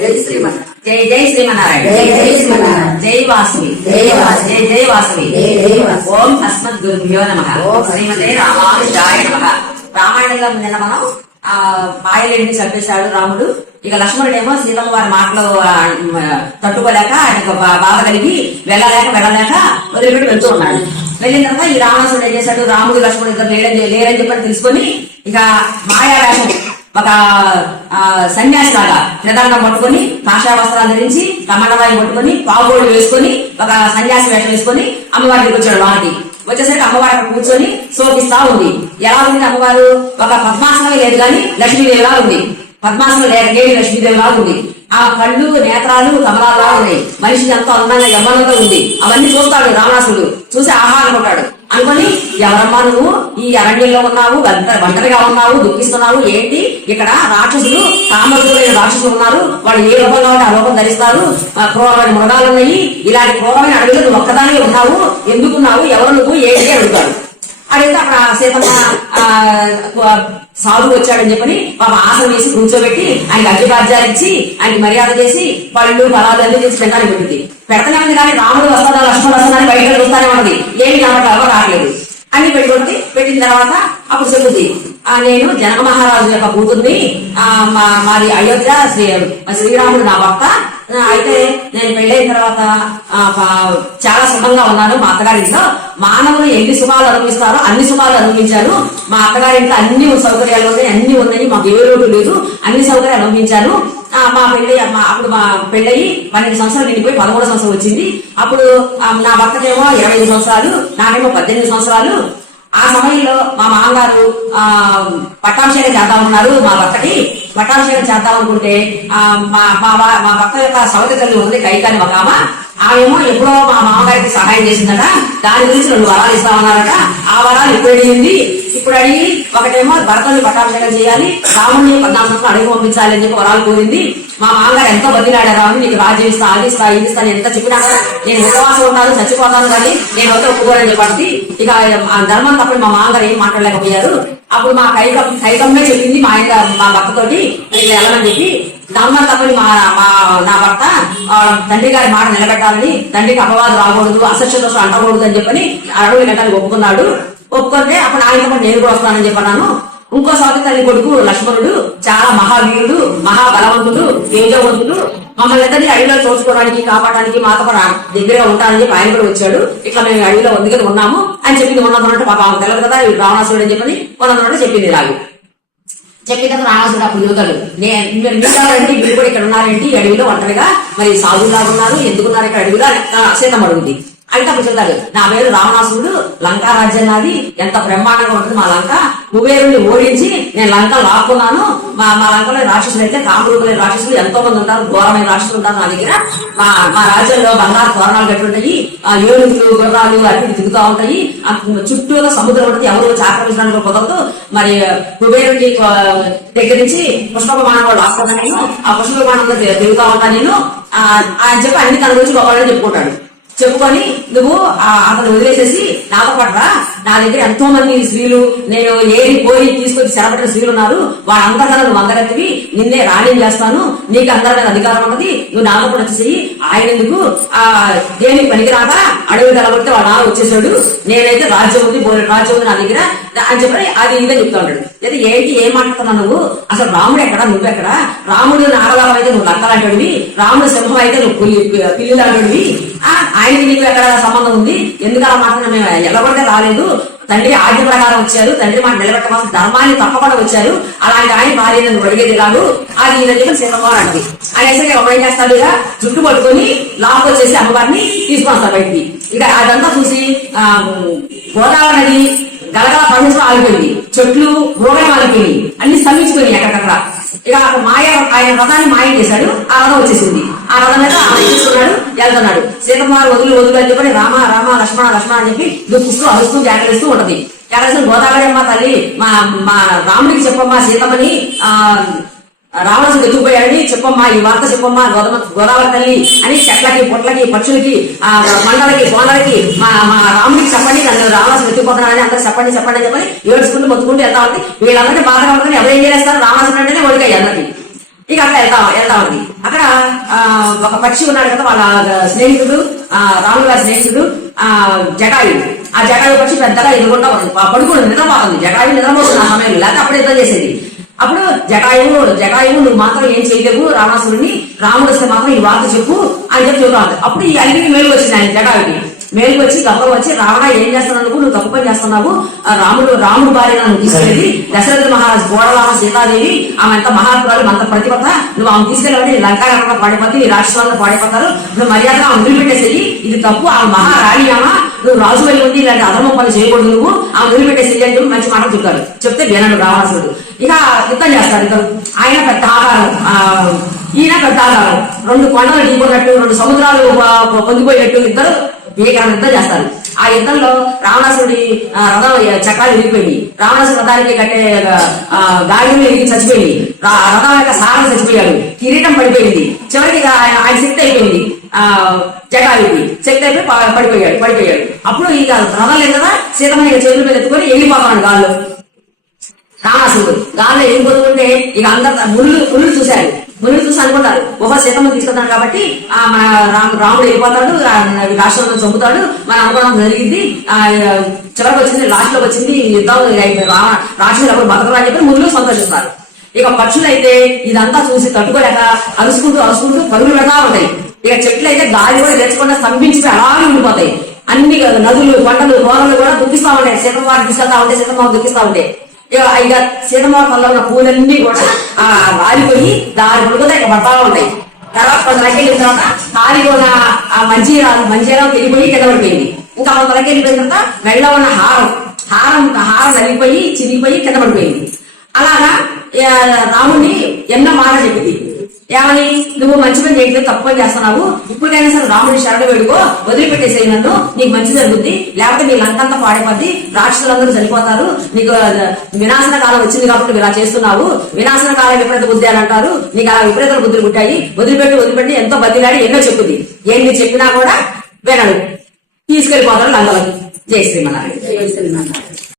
జై శ్రీమన్నారాయణ. జై జై శ్రీమన్నారాయణ. జై జై శ్రీమన్నారాయణ. జై వాసవి. జై వాసవి. జై జై వాసవి. జై జై వాసవి. ఓం అస్మద్ గురుభ్యో నమః. ఓం శ్రీమతే రామానుజాయ నమః. రామాయణంలో నిన్న మనం పాయలేడిని చంపేశాడు రాముడు. ఇక లక్ష్మణుడేమో సీతమ్మ వారి మాటలు తట్టుకోలేక ఆయనకు బాధ కలిగి వెళ్ళలేక వదిలిపెట్టి వెళ్తూ ఉన్నాడు. వెళ్ళిన తర్వాత ఈ రావణాసుడు ఏం చేశాడు, రాముడు లక్ష్మణుడు ఇద్దరు లేరని చెప్పని తెలుసుకొని ఇక మాయావేషం ఒక సన్యాసి లాగా ప్రధానంగా పట్టుకొని కాషాయ వస్త్రాలు ధరించి కమండలాయి పట్టుకొని పావుగోడు వేసుకొని ఒక సన్యాసి వేషం వేసుకొని అమ్మవారి దగ్గరికి వచ్చాడు. వారికి వచ్చేసరికి అమ్మవారు అక్కడ కూర్చొని శోభిస్తా ఉంది. ఎలా ఉంది అమ్మవారు? ఒక పద్మాసనమే లేదు కానీ లక్ష్మీదేవిలా ఉంది. పద్మాసనం లేని లక్ష్మీదేవిలా ఉంది. ఆ కళ్ళు నేత్రాలు కమలాలా ఉన్నాయి. మనిషి ఎంతో అందంగా యవ్వనంతో ఉంది. అవన్నీ చూస్తాడు రావణాసుడు. చూసి ఆహారం కొట్టాడు. అనుకొని ఎవరమ్మా నువ్వు ఈ అరణ్యంలో ఉన్నావు, ఒంటరిగా ఉన్నావు, దుఃఖిస్తున్నావు ఏంటి? ఇక్కడ రాక్షసులు కామరులైన రాక్షసులు ఉన్నారు. వాళ్ళు ఏ రూపంగా ఉంటే ఆ రూపం ధరిస్తారు. క్రూరమైన మృగాలు ఉన్నాయి. ఇలాంటి క్రూరమైన అడవిలో నువ్వు ఒక్కదానిగా ఉన్నావు. ఎందుకున్నావు? ఎవరు నువ్వు ఏంటి అడుగుతాడు. అడిగితే అక్కడ సీతమ్మ సాధువు వచ్చాడని చెప్పని పాప ఆసనం వేసి కూర్చోబెట్టి ఆయనకి అగ్నిపార్జాలు ఇచ్చి ఆయనకి మర్యాద చేసి పళ్ళు ఫలాలు అన్ని చేసి పెట్టడానికి పెట్టింది. పెడతానే ఉంది కానీ రాముడు వస్తాడా లక్ష్మణుడు వస్తాడని బయట చూస్తానే ఉన్నది. ఏమి కాబట్టి రావట్లేదు. అన్ని పెట్టుకుంటుంది. పెట్టిన తర్వాత అప్పుడు చెబుతుంది, నేను జనక మహారాజు యొక్క కూతుర్ని, మాది అయోధ్య, శ్రీరాముడు నా భర్త. అయితే నేను పెళ్ళైన తర్వాత చాలా సుఖంగా ఉన్నాను మా అత్తగారింట్లో. మానవులు ఎన్ని సుఖాలు అనుభవిస్తారో అన్ని సుఖాలు అనుభవించాను. మా అత్తగారింట్లో అన్ని సౌకర్యాలు ఉన్నాయి, అన్ని ఉన్నాయి, మాకు ఏ లోటు లేదు, అన్ని సౌకర్యాలు అనుభవించాను. అప్పుడు మా పెళ్ళయి 12 సంవత్సరాలు నిండిపోయి 13 సంవత్సరం వచ్చింది. అప్పుడు నా భర్తకేమో 25 సంవత్సరాలు, నాకేమో 18 సంవత్సరాలు. ఆ సమయంలో మా మామగారు పట్టాభిషేకం చేద్దామన్నారు. మా భర్తకి పట్టాభిషేకం చేద్దాం అనుకుంటే మా భర్త యొక్క సవతి తల్లి ఉంది కైకాని ఒక ఆమెమో ఎప్పుడో మా మామగారికి సహాయం చేసిందట. దాని గురించి 2 వరాలు ఇస్తామన్నారట. ఆ వరాలు ఇప్పుడు అడిగింది. ఇప్పుడు అడిగి ఒకటేమో భర్తని పట్టాభిషేకం చేయాలి, రాముడిని 14 సంవత్సరాలు అడిగి పంపించాలి అని చెప్పి వరాలు కోరింది. మా మామగారు ఎంతో బతిలాడారు, రాముడు నీకు రాజ్యం ఇస్తా, అది ఇస్తా, ఇది ఇస్తా, ఎంత చెప్పినా నేను ఉపవాసం ఉంటాను, చచ్చిపోతాను కానీ నేను అయితే ఒప్పుకోరని చెప్పండి. ఇక ధర్మం తప్పని మా మామగారు ఏం మాట్లాడలేకపోయారు. అప్పుడు మా కైకమ్మే చెప్పింది మా భర్తతోటి ఇట్లా వెళ్ళమని చెప్పి, ధర్మం తప్పని నా భర్త తండ్రి గారి మాట నిలబెట్టాలని, తండ్రికి అపవాదు రాకూడదు, అసత్య దోషం అంటకూడదు అని చెప్పని అడవులు వెళ్ళడానికి ఒప్పుకున్నాడు. ఒప్పుకుంటే అప్పుడు ఆయనతో నేను కూడా వస్తానని చెప్పన్నాను. ఇంకో సవతి తల్లి కొడుకు లక్ష్మణుడు చాలా మహావీరుడు, మహాబలవంతుడు, తేజవంతుడు. మమ్మల్ని ఇద్దరిని అడవిలో చూసుకోవడానికి, కాపాడడానికి మాతో కూడా దగ్గరగా ఉంటానని చెప్పి ఆయన కూడా వచ్చాడు. ఇట్లా మేము అడవిలో అందుకని ఉన్నాము అని చెప్పింది. ఉన్నదన్నట్టు పాప ఆమె తెలియదు కదా రావణాసుడు అని చెప్పని ఉన్నదన్నట్టు చెప్పింది. రాగు చెప్పిన తర్వాత రావణాసుడు అప్పుడు యువతలు మీరేంటి, మీరు కూడా ఇక్కడ ఉన్నారేంటి అడవిలో ఒంటరిగా, మరి సాధువులాగా ఉన్నారు, ఎందుకున్నారు ఇక్కడ అడవిలో సీతమ్మ అడుగుంది. అయితే అప్పుడు చెప్తాడు, నా పేరు రావణాసురుడు, లంకా రాజ్యం నాది, ఎంత బ్రహ్మాండంగా ఉంటుంది మా లంక. కుబేరుని ఓడించి నేను లంక లాక్కున్నాను. మా లంకలో రాక్షసులు అయితే కామరూపులైన రాక్షసులు ఎంతో మంది ఉంటారు, ఘోరమైన రాక్షసులు ఉంటారు నా దగ్గర. మా రాజ్యంలో బంగారు తోరణాలు కట్టుంటాయి, ఏనుగులు గుర్రాలు అటు తిరుగుతూ ఉంటాయి, చుట్టూగా సముద్రం ఉంటుంది, ఎవరు ఆక్రమించడానికి కుదరదు. మరి కుబేరుని దగ్గర నుంచి పుష్ప విమానం కూడా లాక్కున్నాను నేను, ఆ పుష్ప విమానంలో తిరుగుతూ ఉంటాను నేను అని చెప్పి అన్ని తన గురించి గొప్పలని చెప్పుకుంటాడు. చెప్పుకొని నువ్వు అతను వదిలేసేసి నాతో పట్రా, నా దగ్గర ఎంతో మంది స్త్రీలు, నేను ఏరి పోయి తీసుకొచ్చి చెరపట్టిన స్త్రీలు ఉన్నారు, వాళ్ళందరికన్నా నువ్వు అందరెత్తివి, నిన్నే రాణ్యం చేస్తాను, నీకు అందరి మీద అధికారం ఉన్నది, నువ్వు నాతో కూడా వచ్చేసి. ఆయన ఎందుకు దేనికి పనికిరాక అడవి తలబడితే వాడు నాన్న వచ్చేసాడు, నేనైతే రాజ్యం ఉంది నా దగ్గర అని చెప్పి అది ఇదే చెప్తా ఉంటాడు. అయితే ఏంటి ఏం మాట్లాడుతున్నావు నువ్వు, అసలు రాముడు ఎక్కడా, నువ్వెక్కడా? రాముడు నాగలాభం అయితే నువ్వు లక్కలాంటివి, రాముడు సింహం అయితే నువ్వు పిల్లిలాంటివి, ఆయనకి నీకు ఎక్కడ సంబంధం ఉంది? ఎందుకు అలా మాట్లాడినా? మేము ఎల్లబడితే రాలేదు, తండ్రి ఆజ్ఞ ప్రకారం వచ్చారు, తండ్రి మాట నిలబెట్టవలసిన ధర్మాన్ని తప్పకుండా వచ్చారు, అలాంటి ఆయన భార్య నువ్వు అడిగేది కాదు, అది ఇదని చెప్పి సీతమ్మ అండి. అనేసరికి ఒక ఏం చేస్తాడు, ఇక జుట్టు పట్టుకొని లాక్ వచ్చేసి అమ్మవారిని తీసుకొస్తాడు బయటికి. ఇక అదంతా చూసి గోదావరి నది గలగల ప్రదేశం ఆగిపోయింది, చెట్లు మృగం ఆగిపోయింది, అన్ని స్తంభించిపోయినాయి ఎక్కడక్కడ. ఇక ఆయన రథాన్ని మాయం చేశాడు, ఆ రథం వచ్చేసింది. ఆ రథం మీద ఆయన తీసుకున్నాడు, వెళ్తున్నాడు. సీతమ్మ వదులు అని చెప్పి రామ రామ లక్ష్మణ లక్ష్మణ అని చెప్పి దుఃఖిస్తూ అరుస్తూ జాగ్రత్తూ ఉంటది. జాగ్రత్త గోదావరి అమ్మ తల్లి మా రాముడికి చెప్పమ్మా సీతమ్మని రావణాసుడు ఎత్తుకుపోయాడని చెప్పమ్మా, ఈ వార్త చెప్పమ్మా గోదావరి తల్లి అని చెట్లకి పొట్లకి పక్షులకి మండలకి కోనలకి మా రాముడికి చెప్పండి, నన్ను రావణాసుడు ఎత్తుకుపోతున్నాడని అందరూ చెప్పండి అని చెప్పని ఏడ్చుకుంటూ మొత్తుకుంటూ వెళ్తా ఉంది. వీళ్ళందరినీ బాధగా ఉంటుంది. ఎవరేం చేస్తారు, రావణాసుడు అంటేనే ఒడికాయి అందరికి. ఇక అట్లా వెళ్తా ఉంది. అక్కడ ఒక పక్షి ఉన్నాడు కదా, వాళ్ళ స్నేహితుడు రాముడు గారి స్నేహితుడు జటాయుడు. ఆ జటాయు పక్షి పెద్దగా ఎదుర్కొంటా పడుకుని నిద్రపోతుంది. జటాయు నిద్రపోతుంది ఆ సమయంలో, లేకపోతే అప్పుడు యుద్ధం చేసేది. అప్పుడు జటాయువు నువ్వు మాత్రం ఏం చేయలేవు రావణాసురుడిని, రాముడు వస్తే మాత్రం ఈ వార్త చెప్పు అని చెప్పి చెబుతాడు. అప్పుడు ఈ అన్నిటికీ మేలు వచ్చింది ఆయన జటాయుడికి. మేలుకు వచ్చి గౌరవం వచ్చి, రావణ ఏం చేస్తున్నావు, నువ్వు తప్పు పని చేస్తున్నావు, రాముడు భార్య నన్ను తీసుకెళ్ళి దశరథ మహారాజు గోడలామ సీతాదేవి ఆమె అంత మహాత్మురాలు అంత ప్రతిభత, నువ్వు ఆమె తీసుకెళ్ళి లంకారంగా పాడిపోతే ఈ రాక్షసులంతా పాడిపోతారు, నువ్వు మర్యాదగా ఆమె వదిలిపెట్టేసేయి, ఇది తప్పు, ఆమె మహారాణి ఆమె, నువ్వు రాజు వెళ్ళి ఉంది, ఇలాంటి అధర్మ పనులు చేయకూడదు, నువ్వు ఆమె వదిలిపెట్టేసేయి అని చెప్పి మంచి మాటలు చెప్తారు. చెప్తే వినడు రావణాసురుడు. ఇక యుద్ధం చేస్తారు ఇద్దరు. ఆయన పెద్ద ఆకారం, ఈయన పెద్ద ఆకారం, రెండు కొండలు ఢీకొన్నట్టు, రెండు సముద్రాలు పొందిపోయినట్టు ఇద్దరు భీకరమైన యుద్ధం చేస్తారు. ఆ యుద్ధంలో రావణాసురుడి రథం చక్రాలు విరిగిపోయింది, రావణాసుడు రథానికి కట్టే గాడిలో ఎరిగి చచ్చిపోయింది, రథం యొక్క సారం చచ్చిపోయాడు, కిరీటం పడిపోయింది, చివరికి ఆయన శక్తి అయిపోయింది, జటాయుడికి శక్తి అయిపోయి పడిపోయాడు. అప్పుడు ఇక రథం లేదు కదా, సీతమ్మ ఇక చేతుల మీద ఎత్తుకొని వెళ్ళిపోతాడు గాల్లో. రావణాసురుడు గాల్లో వెళ్ళిపోతుంటే ఇక అందరు ముళ్ళు చూశారు. ముళ్ళు చూసి అనుకుంటారు, ఓహో సీతమ్మ తీసుకుంటాడు కాబట్టి మన రాముడు వెళ్ళిపోతాడు, రాష్ట్రంలో చంపుతాడు, మన అనుకోవడం జరిగింది. చివరికి వచ్చింది, లాస్ట్ లోకి వచ్చింది యుద్ధం, రాష్ట్రం అప్పుడు బతకరా చెప్పి ముళ్ళు సంతోషిస్తారు. ఇక పక్షులు అయితే ఇదంతా చూసి తట్టుకోలేక అరుచుకుంటూ పరుగులు పెడతా ఉంటాయి. ఇక చెట్లు అయితే గాలి కూడా లేచకుండా స్తంభించిపోయి అలాగే ఉండిపోతాయి. అన్ని నదులు కొండలు కోరలు కూడా దుఃఖిస్తా ఉంటాయి. సీతమ్మ తీసుకెళ్తా ఉంటే సీతమ్మ దుఃఖిస్తా ఉంటాయి. ఇక సీతమ్మ వల్ల ఉన్న పూలన్నీ కూడా వారిపోయి దారి పడుకుంటే ఇక పడతా ఉంటాయి. తర్వాత కొంతలకి వెళ్ళిన తర్వాత కాలిపోయిన ఆ మంజీరా వెళ్ళిపోయి కింద పడిపోయింది. ఇంకా కొంతలకి వెళ్ళిపోయిన తర్వాత మెళ్ళ ఉన్న హారం నలిగిపోయి చిరిగిపోయి కింద పడిపోయింది. అలాగా రాముడిని ఎన్నో మాట చెప్పింది, ఏమని, నువ్వు మంచి పని చేయలేదు, తప్పు పని చేస్తున్నావు, ఇప్పటికైనా సరే రాముడి శరణు వేడుకో, వదిలిపెట్టేసేయి నన్ను, నీకు మంచి జరుగుద్ది, లేకపోతే నీ లంకంతా పాడైపోద్ది, రాక్షసులందరూ చనిపోతారు, నీకు వినాశన కాలం వచ్చింది కాబట్టి ఇలా చేస్తున్నావు, వినాశన కాలం విపరీత బుద్ధి అని అంటారు, నీకు అలా విపరీత బుద్ధులు పుట్టాయి, వదిలిపెట్టి ఎంతో బతిలాడి ఎన్నో చెప్పుద్ది. ఏంటి చెప్పినా కూడా వినడు, తీసుకెళ్లిపోతాడు లంకలకి. జై శ్రీమన్నారాయణ.